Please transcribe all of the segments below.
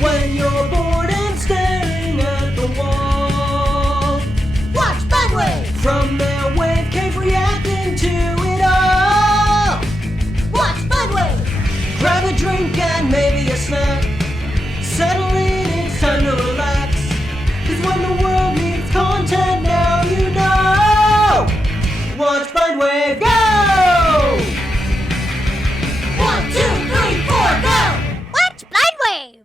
When you're bored and staring at the wall, watch Bunwave! From their wave cave reacting to it all. Watch Bunwave! Grab a drink and maybe a snack. Settle in, it's time to relax. Cause when the world needs content, now you know. Watch Bunwave, go! 1, 2, 3, 4, go! Watch Bloodwave!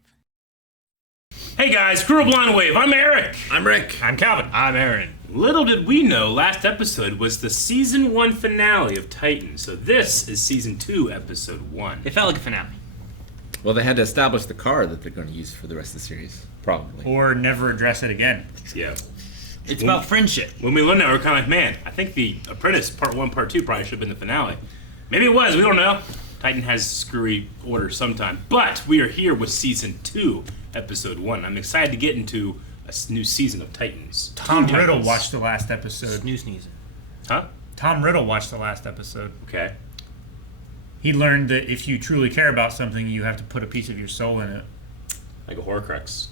Hey guys, Crew of Blind Wave, I'm Eric. I'm Rick. I'm Calvin. I'm Aaron. Little did we know, last episode was the Season 1 finale of Titan, so this is Season 2, Episode 1. It felt like a finale. Well, they had to establish the car that they're going to use for the rest of the series, probably. Or never address it again. Yeah. It's about friendship. When we learned that, we were kind of like, man, I think The Apprentice Part 1, Part 2 probably should have been the finale. Maybe it was, we don't know. Titan has screwy orders sometime. But we are here with Season 2, Episode 1. I'm excited to get into a new season of Titans. Tom Teen Riddle Titans. watched the last episode. Snoo sneezing. Huh? Tom Riddle watched the last episode. Okay. He learned that if you truly care about something, you have to put a piece of your soul in it. Like a Horcrux.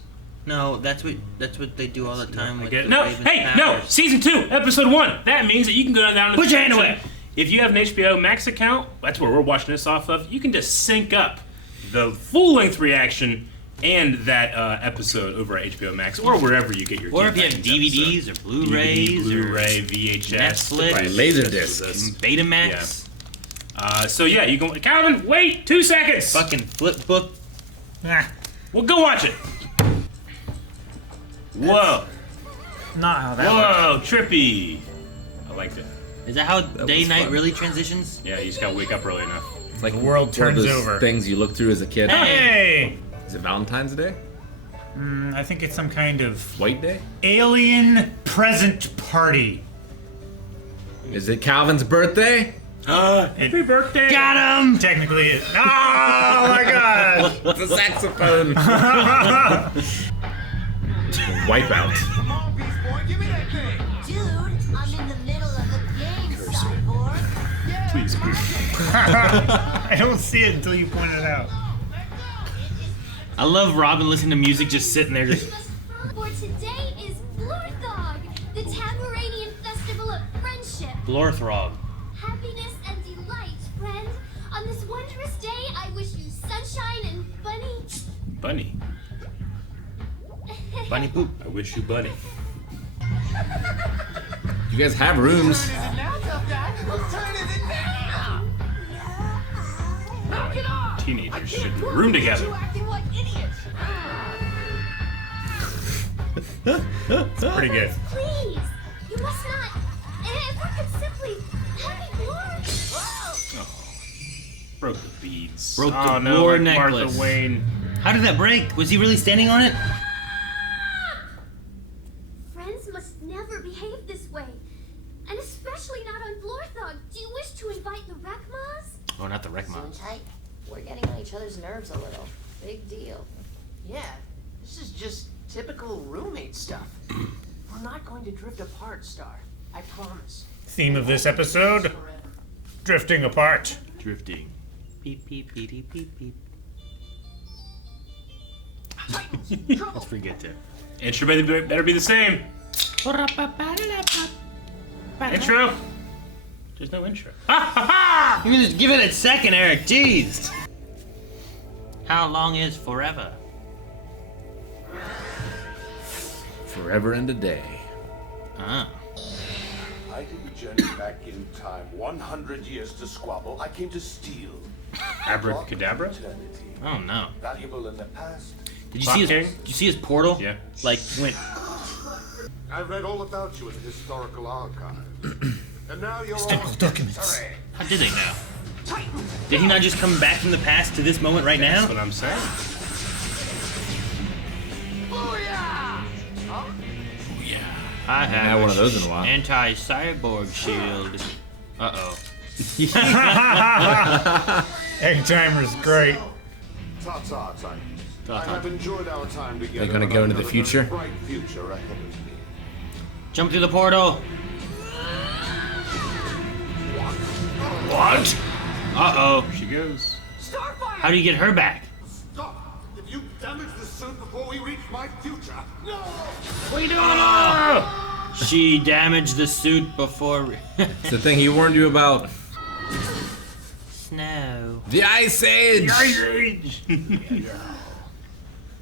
No, that's what they do all the time. I with get it. the No, Raven's hey, no! powers. Season 2, Episode 1. That means that you can go down to Put the your hand description. away. If you have an HBO Max account, that's where we're watching this off of, you can just sync up the full-length reaction and that episode over at HBO Max or wherever you get your Or if you have Titans DVDs episode. or Blu-rays DVD, Blu-ray, VHS, Netflix. right, Laserdisc. Betamax, so yeah, you can. Calvin, wait 2 seconds. fucking flip book. Ah, Well, go watch it. Whoa, not how that works. whoa, trippy. I liked it. Is that how was day-night fun. really transitions? Yeah, you just gotta wake up early enough. It's like The world one turns of those over. things you look through as a kid. Hey! Is it Valentine's Day? I think it's some kind of White Day? alien present party. Is it Calvin's birthday? Happy birthday. Got him! Technically, it. Oh my god! It's a saxophone. Wipeout. Dude, I'm in the middle of a game, cyborg. Please. I don't see it until you point it out. I love Robin listening to music just sitting there just... For today is Blorthog, the Tamaranian festival of friendship, Blorthrog. happiness, and delight, friend. On this wondrous day, I wish you sunshine and bunny. Bunny. Bunny poop. I wish you bunny. You guys have rooms. Teenagers should room together. Pretty good. Please, you must not. If we could simply happy Blor. Broke the beads. Broke the oh, no, Blor like necklace. Martha Wayne. How did that break? Was he really standing on it? Friends must never behave this way, and especially not on Blorthog. Do you wish to invite the Rekmas? Oh, not the Rekmans. Tight. We're getting on each other's nerves a little. Big deal. Yeah, this is just typical roommate stuff. We're not going to drift apart, Star. I promise. Theme of this episode: drifting apart. Drifting. Beep, beep, beep, beep, beep, beep. Let's forget that. Intro better be the same. Intro. There's no intro. You can just give it a second, Eric. Jeez. How long is forever? Forever and a day. Ah. I didn't journey back in time 100 years to squabble. I came to steal. Abracadabra? Eternity. Oh no. Valuable in the past. Did you Clock see his? King? Did you see his portal? Yeah. Like went. I've read all about you in the historical archive. And now you're Historical documents. Hooray. How did they know? Did he not just come back from the past to this moment right now? That's what I'm saying. I have had one of those in a while. Anti-cyborg shield. Uh-oh. Egg timer's great. Ta-ta, Titans. I Ta-ta. have enjoyed our time together. They're gonna and go I into know the that there's future? a bright future ahead of me. Jump through the portal. What? Uh-oh. She goes. How do you get her back? Stop! If you Damage the suit before we reach my future. No! What are you doing? She damaged the suit before. It's the thing he warned you about. Snow. The Ice Age! Age!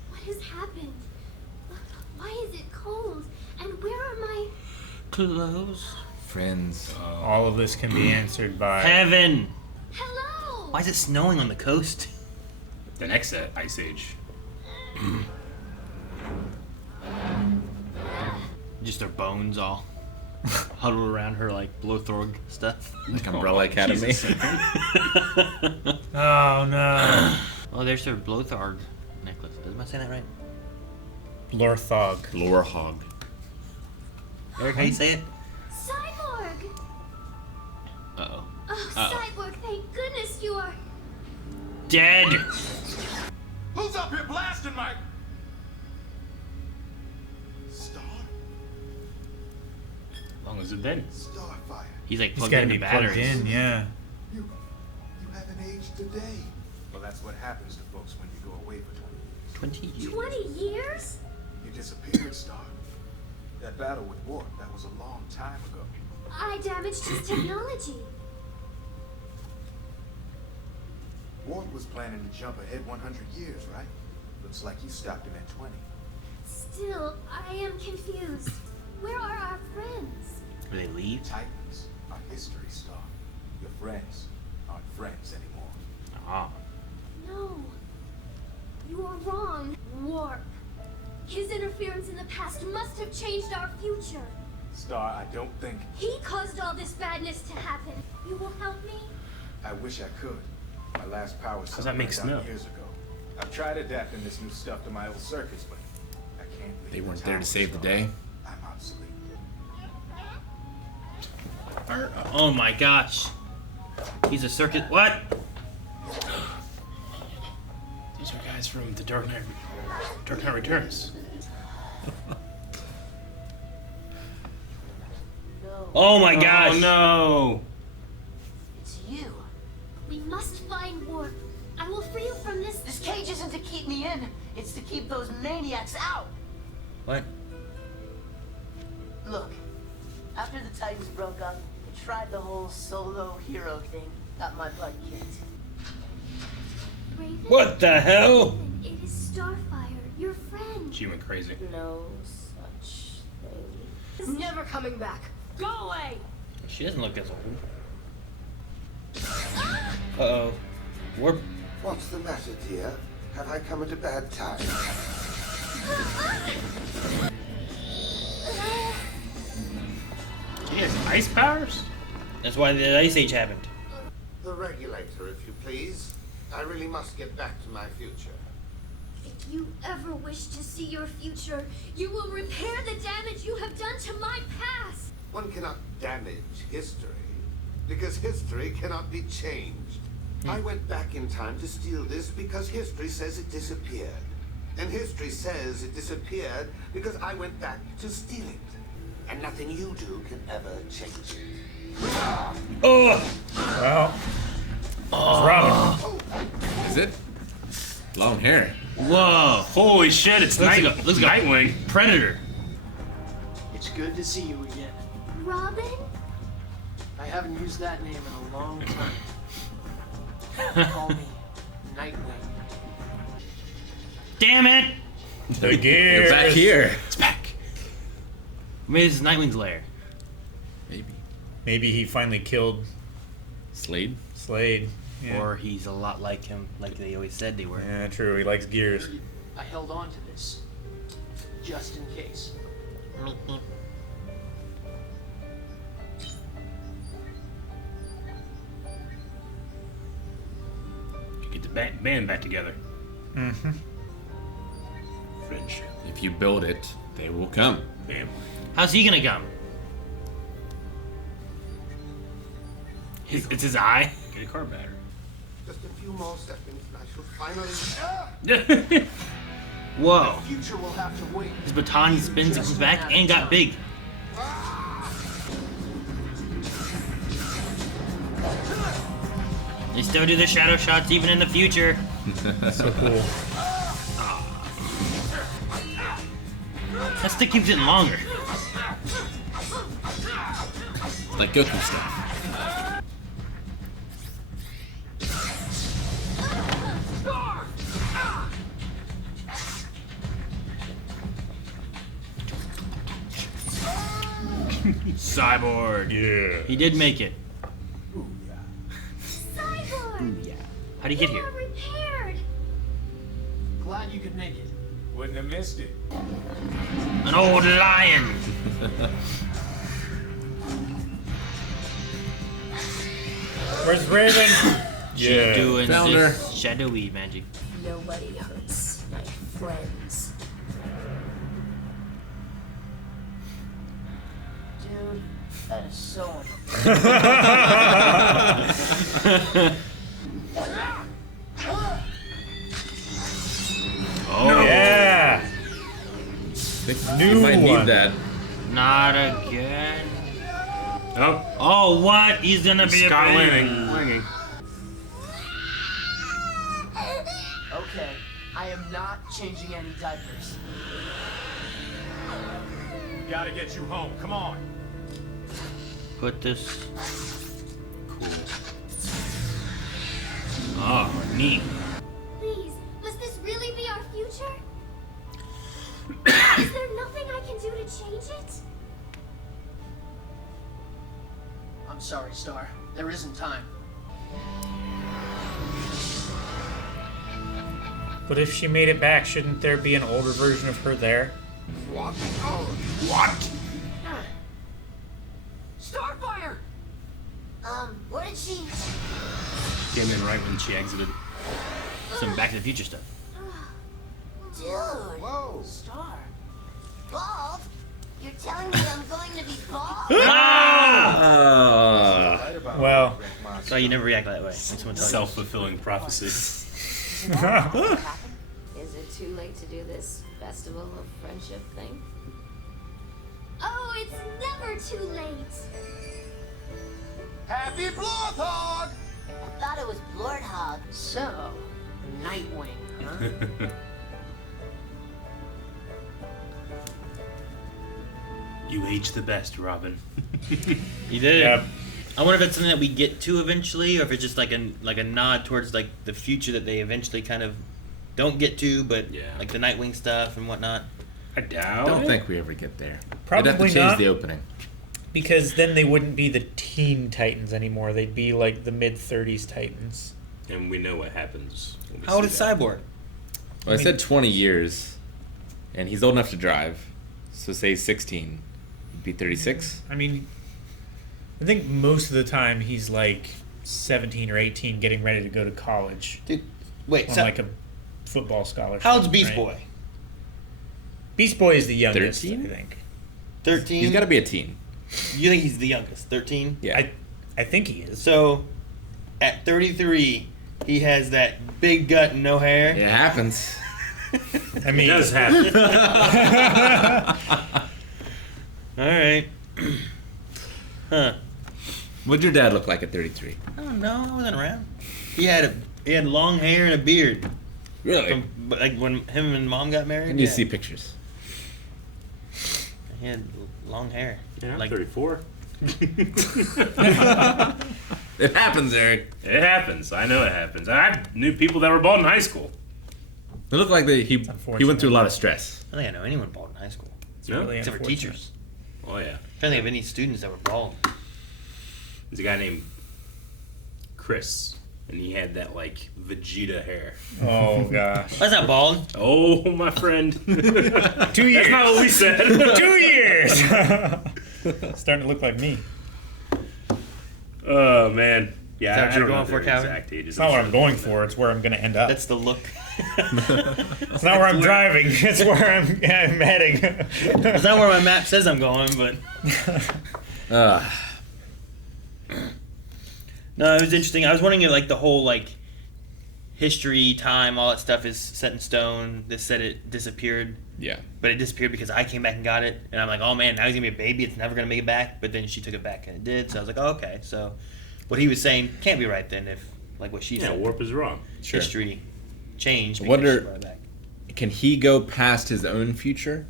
What has happened? Why is it cold? And where are my... Clothes. Friends. All of this can be answered by Heaven. Hello? Why is it snowing on the coast? The next Ice Age. Just their bones all huddled around her like Blowthorg stuff. Like Umbrella Academy. Jesus. Oh no. Oh, there's her Blowthorg necklace. Am I saying that right? Blorthog. Lorehog. Eric, how you say it? Cyborg! Uh-oh. Oh, Uh-oh. Cyborg, thank goodness you are... Dead! Who's up here blasting my... Star? How long has it been? Starfire. He's like He's plugged gotta into be plugged batteries. in, yeah. You haven't aged today. Well, that's what happens to folks when you go away for 20 years. 20 years. 20 years? You disappeared, Star. That battle with Warp, that was a long time ago. I damaged his technology. Warp was planning to jump ahead 100 years, right? Looks like you stopped him at 20. Still, I am confused. Where are our friends? Did they leave? Titans are history, Star. Your friends aren't friends anymore. Ah. No. You are wrong. Warp. His interference in the past must have changed our future. Star, I don't think... He caused all this badness to happen. You will help me? I wish I could. My last power How's that make burned out snow? years ago. I've tried adapting this new stuff to my old circuits, but I can't leave They the weren't there tower, to save the Star. day. I'm obsolete. Oh my gosh. He's a circuit. What? These are guys from the Dark Knight Returns. No, Oh my gosh. Oh no! it's you. We must find Warp. I will free you from this. This cage isn't to keep me in. It's to keep those maniacs out. What? Look, after the Titans broke up, I tried the whole solo hero thing. Got my butt kicked. Raven? What the hell? Raven, it is Starfire, your friend. She went crazy. No such thing. Never coming back. Go away! She doesn't look as old. Uh-oh. Warp. What's the matter, dear? Have I come at a bad time? He has ice powers? That's why the Ice Age happened. The regulator, if you please. I really must get back to my future. If you ever wish to see your future, you will repair the damage you have done to my past. One cannot damage history, because history cannot be changed. I went back in time to steal this because history says it disappeared. And history says it disappeared because I went back to steal it. And nothing you do can ever change it. Oh! Well, it's Robin. Is it? Long hair. Whoa! Holy shit! It's Let's Night. go- let's go. Nightwing. Predator. It's good to see you again. Robin? I haven't used that name in a long time. Call me Nightwing. Damn it! The gear. You're back here. It's back. Maybe this is Nightwing's lair. Maybe. Maybe he finally killed Slade? Slade. Yeah. Or he's a lot like him, like they always said they were. Yeah, true. He likes gears. I held on to this, just in case. Get the band back together. Mm-hmm. Friendship. If you build it, they will come. Bam. How's he gonna come? It's his eye. Get a car battery. Just a few more seconds and I shall finally... Whoa. The future will have to wait. His baton spins and comes back and got big. They still do the shadow shots even in the future. So cool. That stick keeps getting longer. Like Goku stuff. Cyborg. Yeah. He did make it. Cyborg! Yeah. How'd he get You here? are repaired! Glad you could make it. Wouldn't have missed it. An old lion. Where's Raven? She's doing Found this shadowy magic. Nobody hurts my friends. Dude, that is so Oh, Yeah. You might one. need that. not again. Oh, Oh, what? He's gonna be a Scott baby. Lanning. Okay, I am not changing any diapers. Gotta get you home. Come on. Put this. Cool. Oh, neat. Please, must this really be our future? Is there nothing I can do to change it? I'm sorry, Star. There isn't time. But if she made it back, shouldn't there be an older version of her there? What? What? Starfire! What did she... Came in right when she exited. Some Back to the Future stuff. Dude, Whoa. Star. Bald? You're telling me I'm going to be bald? Ah. Well, So you never react that way when someone tells you. Self-fulfilling prophecy. Is it too late to do this festival of friendship thing? Oh, it's never too late! Happy Blorthog! I thought it was Blorthog. So, Nightwing, huh? You age the best, Robin. You did. Yep. I wonder if it's something that we get to eventually, or if it's just like a nod towards like the future that they eventually kind of don't get to, but Yeah. like the Nightwing stuff and whatnot. I doubt I don't it. think we ever get there. Probably They'd have to change not. the opening. because then they wouldn't be the teen Titans anymore. They'd be like the mid-30s Titans. And we know what happens. when we How old see is that. Cyborg? Well, I said 20 years, and he's old enough to drive. So say he's 16. He'd be 36. I mean, I think most of the time he's like 17 or 18 getting ready to go to college Dude, wait, on so like a football scholarship. how old's Beast right? Boy? Beast Boy is the youngest, 13? I think. 13? He's got to be a teen. You think he's the youngest? 13? Yeah. I think he is. So, at 33, he has that big gut and no hair. It happens. I mean, It does happen. All right. Huh. What'd your dad look like at 33? I don't know. I wasn't around. He had long hair and a beard. Really? But like when him and mom got married. When you yeah. see pictures. He had long hair. Yeah, I'm like 34. It happens, Eric. It happens. I know it happens. I knew people that were bald in high school. It looked like he went through a lot of stress. I don't think I know anyone bald in high school. No? really Except for unfortunate. teachers. Oh, yeah. I'm trying to think of any students that were bald. There's a guy named Chris, and he had that, like, Vegeta hair. Oh, gosh. That's not bald. Oh, my friend. 2 years. That's not what we said. 2 years! Starting to look like me. Oh, man. Yeah, Is that what I you're don't know going for, their Calvin? exact ages. It's not what I'm going for, it's where I'm going to end up. That's the look. It's not where I'm driving, it's where I'm heading. That's not where my map says I'm going, but no, it was interesting. I was wondering if like the whole like history, time, all that stuff is set in stone. This said it disappeared, Yeah. but it disappeared because I came back and got it, and I'm like, oh man, now he's gonna be a baby. It's never gonna make it back. But then she took it back and it did. So I was like, oh, okay. So what he was saying can't be right then if like what she Yeah, said. warp is wrong. Sure. History changed. I because wonder- she brought it back. Can he go past his own future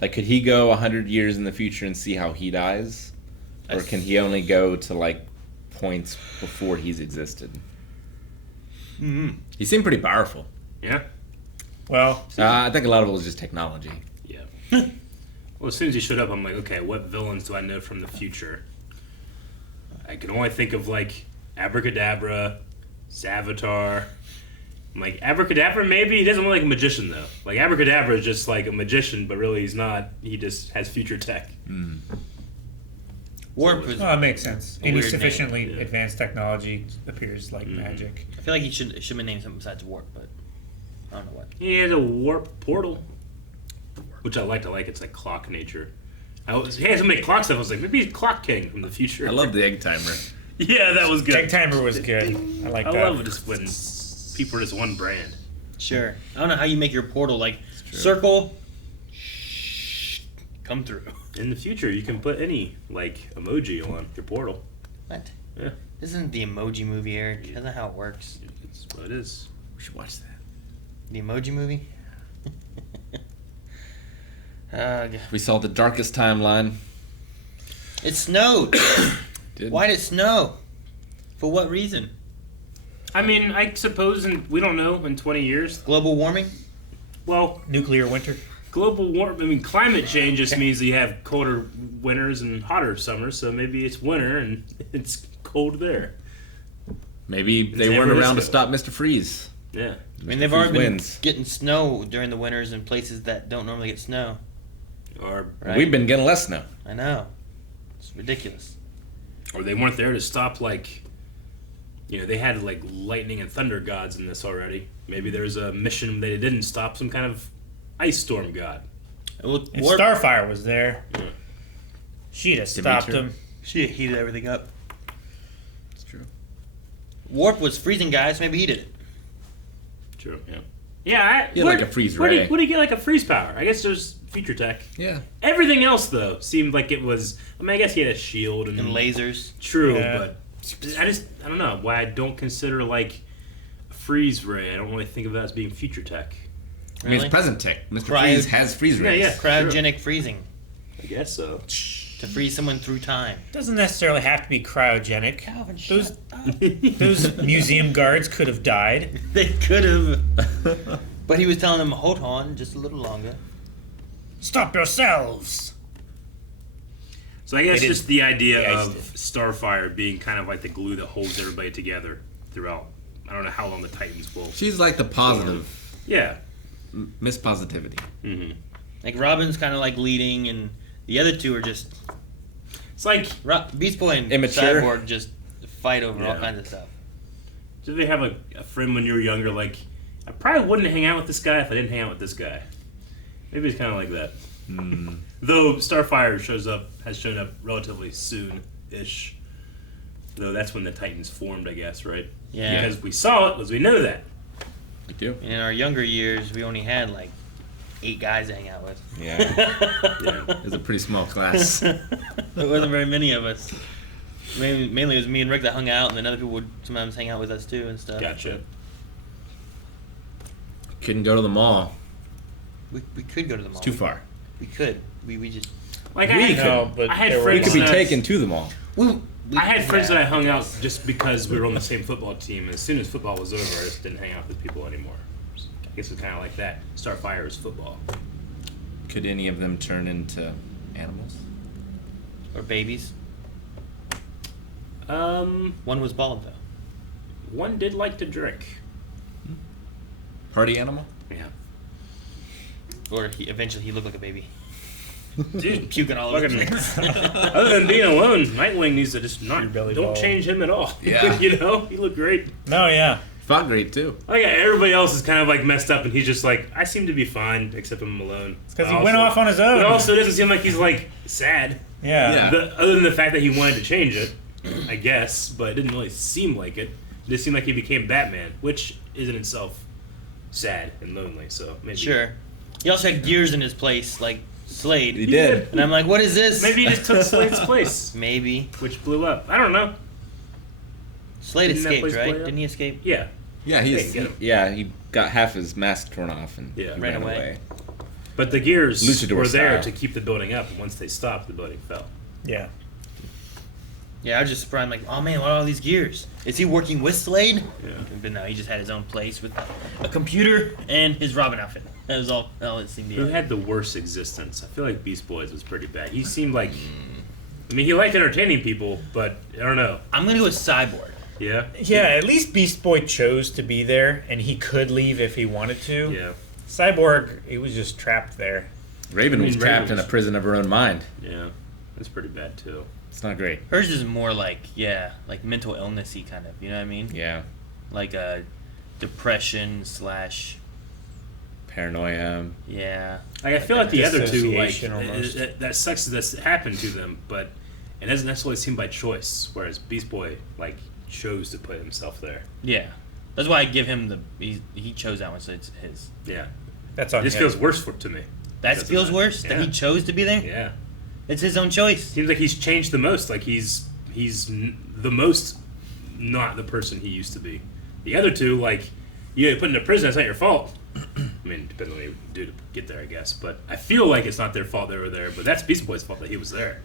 Like, could he go 100 years in the future and see how he dies? Or can he only go to, like, points before he's existed? Mm-hmm. He seemed pretty powerful. Yeah. Well, I think a lot of it was just technology. Yeah. Well, as soon as he showed up, I'm like, okay, what villains do I know from the future? I can only think of, like, Abracadabra, Savitar. I'm like, Abracadabra, maybe? He doesn't look like a magician, though. Like, Abracadabra is just like a magician, but really he's not. He just has future tech. Warp was. that makes sense. A Any weird sufficiently name, yeah. advanced technology appears like magic. I feel like he should have been named something besides Warp, but I don't know what. He has a warp portal, which I like. It's like clock nature. He has so many clock stuff. I was like, maybe he's Clock King from the future. I love the egg timer. Yeah, that was good. Egg timer was good. I like I that. love it just when people are just one brand. Sure. I don't know how you make your portal like circle. Come through. In the future, you can put any like emoji on your portal. What? Yeah, This isn't the Emoji Movie, Eric. That's not how it works. it's what it is. We should watch that. The Emoji Movie. God. We saw the darkest timeline. It snowed. Did Why did it snow? For what reason? I mean, I suppose we don't know in 20 years. Global warming? Well, Nuclear winter. global warming. I mean, climate change just means that you have colder winters and hotter summers. So maybe it's winter and it's cold there. Maybe they San weren't around to Francisco. stop Mr. Freeze. Yeah. I mean, they've already been wins. getting snow during the winters in places that don't normally get snow. Or Right? We've been getting less snow. I know. It's ridiculous. they weren't there to stop like. They had like lightning and thunder gods in this already. Maybe there's a mission they didn't stop, some kind of ice storm god. Well, If Warp, Starfire was there, Yeah. she'd have stopped Demeter. him. she heated everything up. It's true. Warp was freezing guys. Maybe he did it. True. Yeah. Yeah. He had like a freeze Where do ray. you get like a freeze power? I guess there's future tech. Yeah. Everything else though seemed like it was. I mean, I guess he had a shield and And lasers. True, Yeah. but I don't know why I don't consider like a freeze ray. I don't really think of that as being future tech. I mean, Really? it's present tech. Mr. Cryo- Freeze has freeze rays. Yeah. Cryogenic freezing I guess so. to freeze someone through time. Doesn't necessarily have to be cryogenic. Calvin, Those those museum guards could have died. They could have. But he was telling them, hold on, just a little longer. Stop yourselves. So I guess They just the idea they iced of it. Starfire being kind of like the glue that holds everybody together throughout. I don't know how long the Titans will. She's like the positive. Yeah. Miss Positivity. Mm-hmm. Like Robin's kind of like leading, and the other two are just It's like, Beast Boy and Immature. Cyborg just fight over all Yeah. kinds of stuff. did they have a friend when you were younger? Like, I probably wouldn't hang out with this guy if I didn't hang out with this guy. Maybe it's kind of like that. Though Starfire has shown up relatively soon-ish. Though that's when the Titans formed, I guess, right? Yeah. Because we saw it, because we know that. We do. In our younger years, we only had like 8 guys to hang out with. Yeah. Yeah. It was a pretty small class. There wasn't very many of us. Mainly it was me and Rick that hung out, and then other people would sometimes hang out with us too and stuff. Gotcha. Couldn't go to the mall. We could go to the mall. It's too far. We could. We just. Like, We I could. had, No, but I had there were friends We could be that- taken to the mall. I had friends yeah. that I hung out just because we were on the same football team. And as soon as football was over, I just didn't hang out with people anymore. I guess it's kind of like that. Starfire is football. Could any of them turn into animals? Or babies. One One was bald though. did like to drink. Party animal? Yeah. Or eventually he looked like a baby. Dude, Puking all over the fucking- place. other than being alone, Nightwing needs to just not. Your belly Don't ball. change him at all. Yeah. You know, he looked great. No, yeah. Fought great too. Oh yeah, everybody else is kind of like messed up, and he's just like, I seem to be fine, except I'm alone. It's because he went off on his own. But also, it doesn't seem like he's like sad. Yeah. Yeah. Other than the fact that he wanted to change it, I guess, but it didn't really seem like it. It just seemed like he became Batman, which is in itself sad and lonely. So maybe Sure. He also had gears in his place, like Slade. He did. And I'm like, what is this? maybe he just took Slade's place, Maybe. which blew up. I don't know. Slade Didn't that escaped, place blow right? up? Didn't he escape? Yeah, Yeah, They can get him. he got half his mask torn off and Yeah. he Ran ran away. away. But the gears Luchador were there style. to keep the building up, and once they stopped, the building fell. Yeah. Yeah, I was just surprised. I'm like, oh man, what are all these gears? Is he working with Slade? Yeah. But no, he just had his own place with a computer and his Robin outfit. That was all it seemed to be. Who had the worst existence? I feel like Beast Boys was pretty bad. He seemed like, I mean, he liked entertaining people, but I don't know. I'm gonna go with Cyborg. Yeah. Yeah, at least Beast Boy chose to be there, and he could leave if he wanted to. Yeah. Cyborg, he was just trapped there. Raven was Raven trapped in a was- prison of her own mind. Yeah. That's pretty bad too. It's not great. Hers is more like mental illnessy kind of. You know what I mean? Yeah. Like a depression / Paranoia. yeah. Like, I feel like the other two, like, Dissociation almost. that sucks that's happened to them, but it doesn't necessarily seem by choice. Whereas Beast Boy, like, chose to put himself there. Yeah. That's why I give him he chose that one, so it's his. Yeah. That's on It just him. feels worse to me. That because of feels that. worse that he Yeah. chose to be there. Yeah. It's his own choice. Seems like he's changed the most. Like the most not the person he used to be. The other two, like, you get put into prison, that's not your fault. I mean, depends on what you do to get there, I guess. But I feel like it's not their fault they were there, but that's Beast Boy's fault that he was there.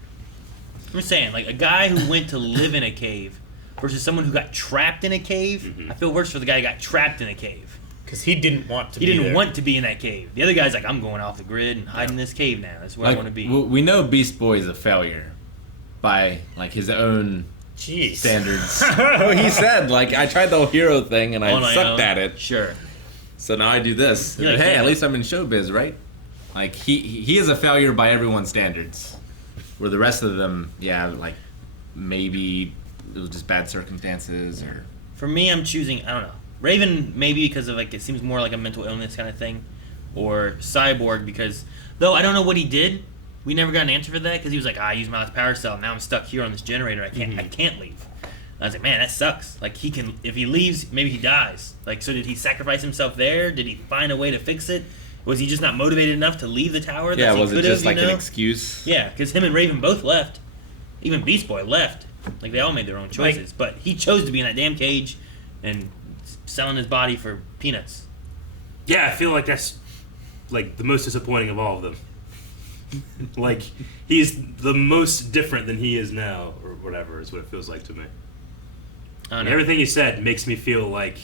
I'm just saying, like a guy who went to live in a cave versus someone who got trapped in a cave. Mm-hmm. I feel worse for the guy who got trapped in a cave. Because he didn't want to He be didn't there. want to be in that cave. The other guy's like, I'm going off the grid and hiding in this cave now. That's where I want to be. We know Beast Boy is a failure by like his own Jeez. standards. Well, he said, like, I tried the whole hero thing and I On my sucked own. at it. Sure. So now I do this. You're like, Hey, yeah. at least I'm in showbiz, right? Like he is a failure by everyone's standards. Where the rest of them, yeah, like maybe it was just bad circumstances or For me, I'm choosing, I don't know. Raven, maybe because of like, it seems more like a mental illness kind of thing. Or Cyborg because, though I don't know what he did. We never got an answer for that because he was like, I used my last power cell. Now I'm stuck here on this generator. I can't leave. I was like, man, that sucks. Like he can, if he leaves, maybe he dies. Like, so did he sacrifice himself there? Did he find a way to fix it? Was he just not motivated enough to leave the tower? yeah, that he was it could just have, like you know? an excuse? Yeah, because him and Raven both left. Even Beast Boy left. Like they all made their own choices, but he chose to be in that damn cage and selling his body for peanuts. Yeah, I feel like that's like the most disappointing of all of them. Like he's the most different than he is now, or whatever is what it feels like to me. I don't And know. everything you said makes me feel like,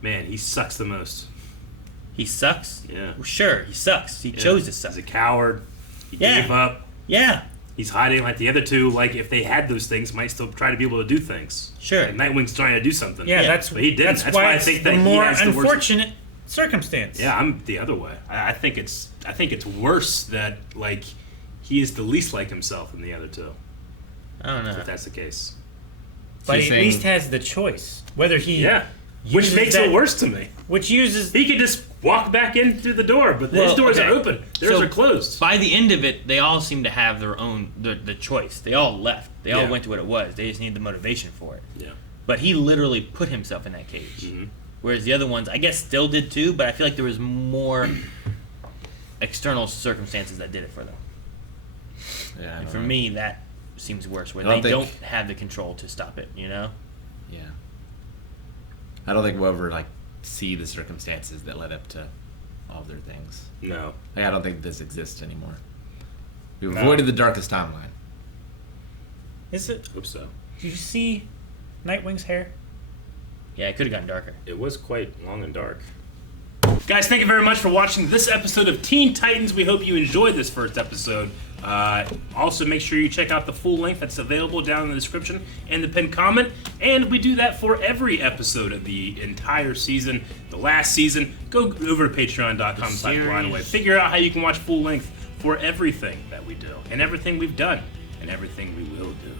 man, he sucks the most. He sucks. Yeah. Well, sure, he sucks. He Yeah. chose to suck. He's a coward. He Yeah. gave up. Yeah, He's hiding like the other two. Like if they had those things, might still try to be able to do things. sure. Like Nightwing's trying to do something. Yeah, that's but he didn't. That's why I it's think the that he more has the worst. unfortunate circumstance. Yeah, I'm the other way. I think it's worse that like he is the least like himself than the other two. I don't know. If that's the case. But he You're at saying- least has the choice. Whether he Yeah. Which uses makes that- it worse to me. Which uses He could just walk back in through the door, but Well, those doors okay. are open. Theirs So, are closed. By the end of it, they all seem to have their own the choice. They all left. They all Yeah. went to what it was. They just needed the motivation for it. Yeah. But he literally put himself in that cage. Mhm. Whereas the other ones, I guess, still did too. But I feel like there was more external circumstances that did it for them. Yeah. I And don't for know. me, that seems worse. Where I they don't think- don't have the control to stop it. You know. Yeah. I don't think we'll ever like see the circumstances that led up to all of their things. No. Like, I don't think this exists anymore. We've No. avoided the darkest timeline. is it? Hope so. Did you see Nightwing's hair? Yeah, it could have gotten darker. It was quite long and dark. Guys, thank you very much for watching this episode of Teen Titans. We hope you enjoyed this first episode. Also, make sure you check out the full link that's available down in the description and the pinned comment. And we do that for every episode of the entire season. The last season, go over to patreon.com/blindaway. Figure out how you can watch full length for everything that we do, and everything we've done, and everything we will do.